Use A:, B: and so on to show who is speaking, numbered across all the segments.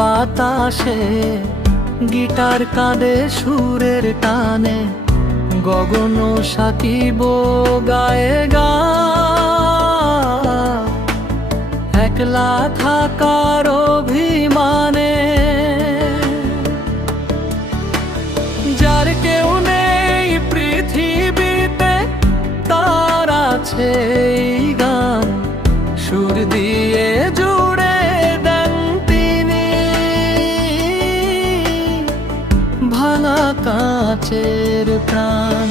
A: আসে গিটার কাঁদে সুরের টানে, গগন সাকিব গায়ে গা। একলা থাকার অভিমানে, যার কেউ নেই পৃথিবীতে, তার আছে গান, সুর দিয়ে ভাঙা কাঁচের প্রাণ।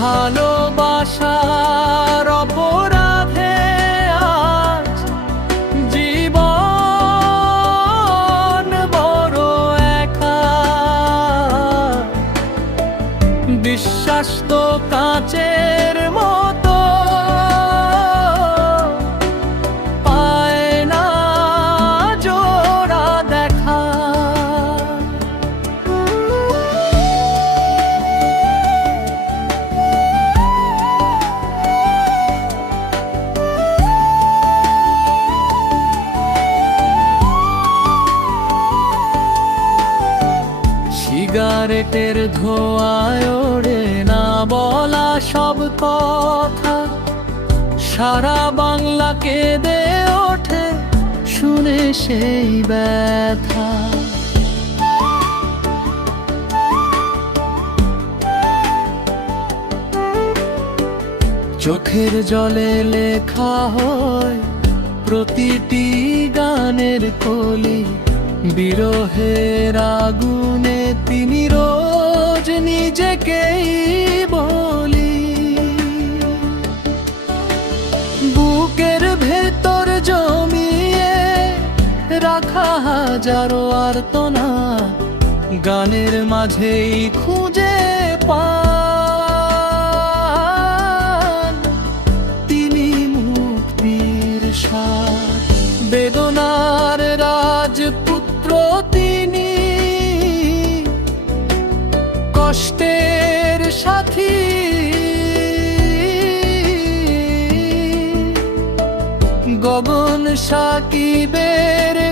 A: ভালোবাসার অপরাধে আজ জীবন বড় একা। বিশ্বাস তো কাচের সিগারেটের ধোঁয়ায় ওড়ে না বলা সব কথা। সারা বাংলা কেঁদে ওঠে, শুনে সেই ব্যথা। চোখের জলে লেখা হয় প্রতিটি গানের কলি। বিরহের আগুনে তিনি রোজ নিজেকেই বলি। বুকের ভেতর জমিয়ে রাখা হাজারো আর্তনা, গানের মাঝেই খুঁজে সার বেদনার রাজপুত্র গগন সাকিবের